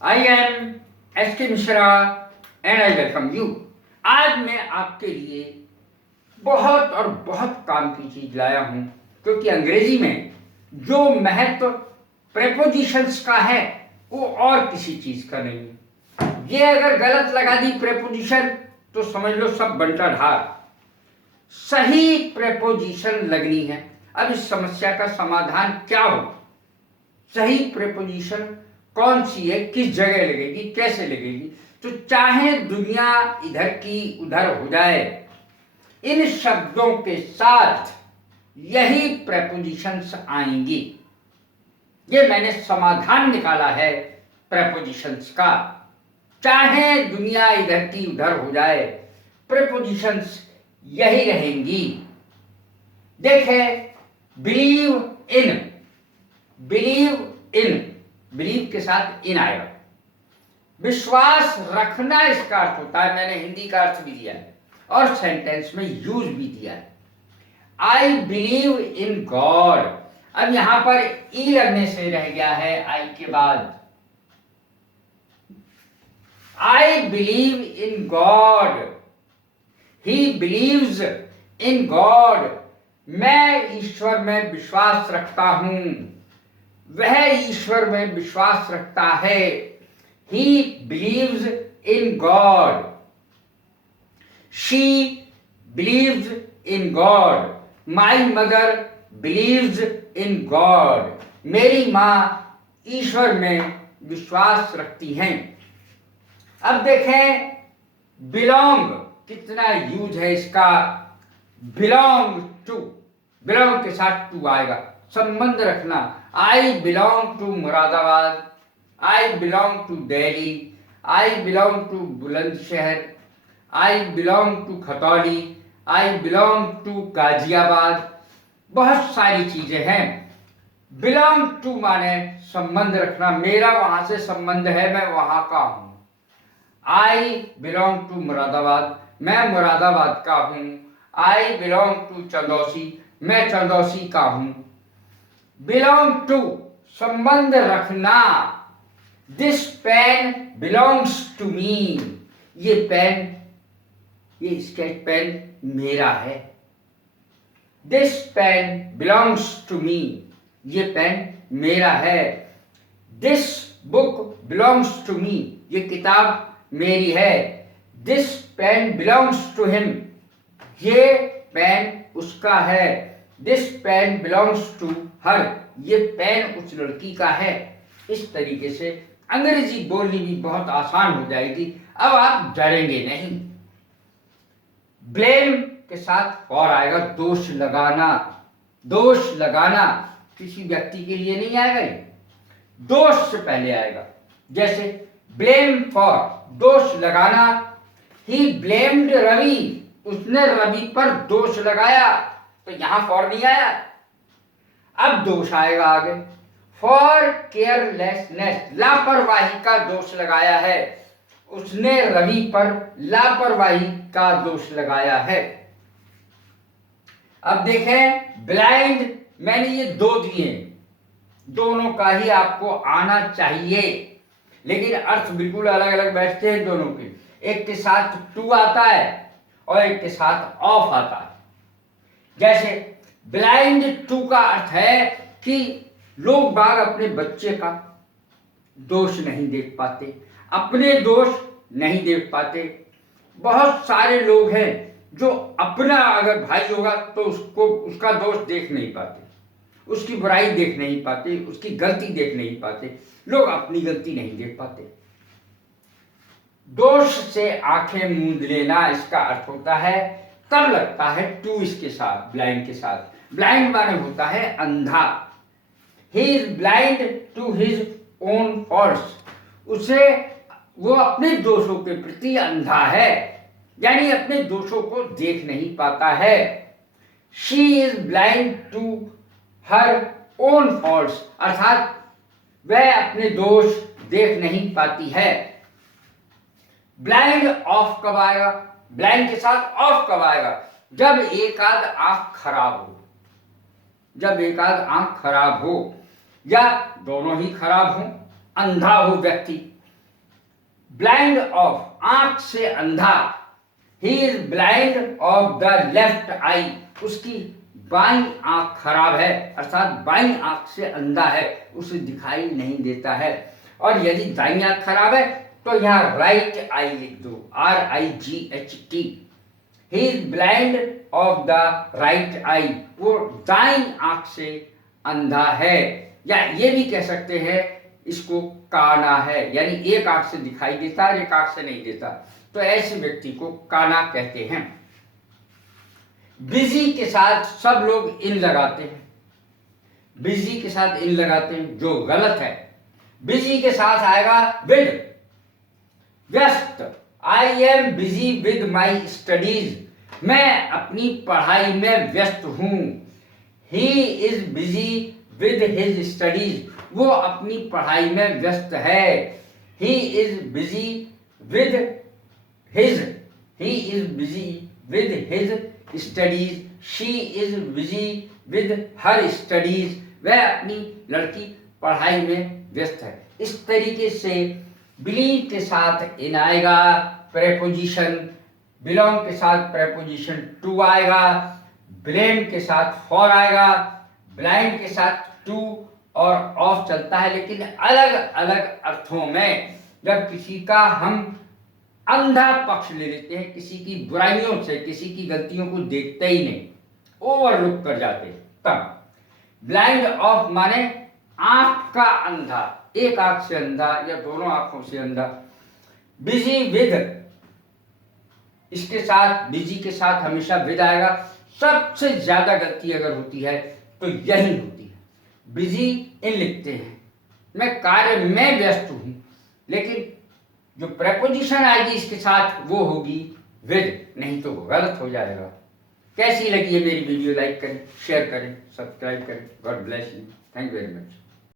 I am S.K. Mishra and I welcome you. आज मैं आपके लिए बहुत और बहुत काम की चीज लाया हूं, क्योंकि अंग्रेजी में जो महत्व प्रेपोजिशंस का है वो और किसी चीज का नहीं है। ये अगर गलत लगा दी प्रेपोजिशन तो समझ लो सब बंटा ढार। सही प्रेपोजिशन लगनी है। अब इस समस्या का समाधान क्या हो? सही प्रेपोजिशन कौन सी है, किस जगह लगेगी, कैसे लगेगी? तो चाहे दुनिया इधर की उधर हो जाए, इन शब्दों के साथ यही प्रेपोजिशंस आएंगी। ये मैंने समाधान निकाला है प्रेपोजिशंस का। चाहे दुनिया इधर की उधर हो जाए, प्रेपोजिशंस यही रहेंगी। देखे, बिलीव इन, बिलीव के साथ इन आएगा। विश्वास रखना इसका अर्थ होता है, मैंने हिंदी का अर्थ भी दिया है और सेंटेंस में यूज भी दिया है। I believe in God. अब यहां पर ई लगने से रह गया है आई के बाद। I believe in God, he believes in God. मैं ईश्वर में विश्वास रखता हूं, वह ईश्वर में विश्वास रखता है। He believes in God. She believes in God. My mother believes in God. मेरी माँ ईश्वर में विश्वास रखती हैं। अब देखें, बिलोंग कितना यूज है इसका। बिलोंग टू, बिलोंग के साथ टू आएगा, संबंध रखना। I belong to Moradabad, I belong to Delhi, I belong to Bulandshahr, I belong to Khatauli, I belong to Ghaziabad. बहुत सारी चीजें हैं। belong to माने संबंध रखना, मेरा वहां से संबंध है, मैं वहां का हूं। I belong to मुरादाबाद, मैं मुरादाबाद का हूं। I belong to चंदौसी, मैं चंदौसी का हूं। belong to संबंध रखना। This pen belongs to me. ये पेन, ये स्केच पेन मेरा है। This pen belongs to me. ये पेन मेरा है। This book belongs to me. ये किताब मेरी है। This pen belongs to him. ये पेन उसका है। This pen belongs to her. ये पेन उस लड़की का है। इस तरीके से अंग्रेजी बोलनी भी बहुत आसान हो जाएगी। अब आप डरेंगे नहीं। ब्लेम के साथ फॉर आएगा, दोष लगाना। दोष लगाना किसी व्यक्ति के लिए नहीं आएगा, दोष से पहले आएगा। जैसे ब्लेम फॉर, दोष लगाना। ही ब्लेम्ड रवि, उसने रवि पर दोष लगाया, तो यहां फॉर नहीं आया। अब दोष आएगा आगे। फॉर केयरलेसनेस, लापरवाही का दोष लगाया है, उसने रवि पर लापरवाही का दोष लगाया है। अब देखें, ब्लाइंड, मैंने ये दो दिए, दोनों का ही आपको आना चाहिए, लेकिन अर्थ बिल्कुल अलग अलग बैठते हैं दोनों के। एक के साथ टू आता है और एक के साथ ऑफ आता है। जैसे ब्लाइंड टू का अर्थ है कि लोग बाग अपने बच्चे का दोष नहीं देख पाते, अपने दोष नहीं देख पाते। बहुत सारे लोग हैं जो अपना अगर भाई होगा तो उसको उसका दोष देख नहीं पाते, उसकी बुराई देख नहीं पाते, उसकी गलती देख नहीं पाते। लोग अपनी गलती नहीं देख पाते। दोष से आंखें मूंद लेना, इसका अर्थ होता है, तब लगता है टू इसके साथ, ब्लाइंड के साथ। ब्लाइंड माने होता है अंधा। He is blind to his own faults. उसे, वो अपने दोषों के प्रति अंधा है, यानी अपने दोषों को देख नहीं पाता है। She is blind to her own faults, अर्थात वह अपने दोष देख नहीं पाती है। ब्लाइंड ऑफ कब आएगा? ब्लाइंड के साथ ऑफ कब आएगा? जब एक आध आंख खराब हो, जब एक आध आंख खराब हो या दोनों ही खराब हो, अंधा हो व्यक्ति, ब्लाइंड ऑफ, आंख से अंधा। He is blind of the left eye, उसकी बाईं आंख खराब है, अर्थात बाईं आंख से अंधा है, उसे दिखाई नहीं देता है। और यदि दाईं आंख खराब है तो यहाँ राइट आई लिख दो, RIGHT। He is blind of the right I, वो दाईं आंख से अंधा है। या ये भी कह सकते हैं इसको काना है, यानी एक आंख से दिखाई देता है, एक आंख से नहीं देता, तो ऐसे व्यक्ति को काना कहते हैं। बिजी के साथ सब लोग इन लगाते हैं, बिजी के साथ इन लगाते हैं, जो गलत है। बिजी के साथ आएगा विद, व्यस्त। I am busy with my studies, मैं अपनी पढ़ाई में व्यस्त हूं। He is busy with his studies, वो अपनी पढ़ाई में व्यस्त है। He is busy with his, he is busy with his studies, she is busy with her studies, वह अपनी लड़की पढ़ाई में व्यस्त है। इस तरीके से बिलीव के साथ इन आएगा प्रेपोजिशन, बिलोंग के साथ प्रेपोजिशन टू आएगा, ब्लेम के साथ फॉर आएगा, ब्लाइंड के साथ टू और ऑफ चलता है। लेकिन अलग अलग अर्थों में जब किसी का हम अंधा पक्ष ले लेते हैं, किसी की बुराइयों से, किसी की गलतियों को देखते ही नहीं, ओवरलुक कर जाते हैं, तब ब्लाइंड ऑफ माने आंख का अंधा, एक आंख से अंधा या दोनों आंखों से अंधा। बिजी विद, इसके साथ बिजी के साथ हमेशा विद आएगा। सबसे ज्यादा गलती अगर होती है तो यही होती है, बिजी इन लिखते हैं, मैं कार्य में व्यस्त हूं, लेकिन जो प्रेपोजिशन आएगी इसके साथ वो होगी विद, नहीं तो गलत हो जाएगा। कैसी लगी है मेरी वीडियो? लाइक करें, शेयर करें, सब्सक्राइब करें। God bless you, thank you very much.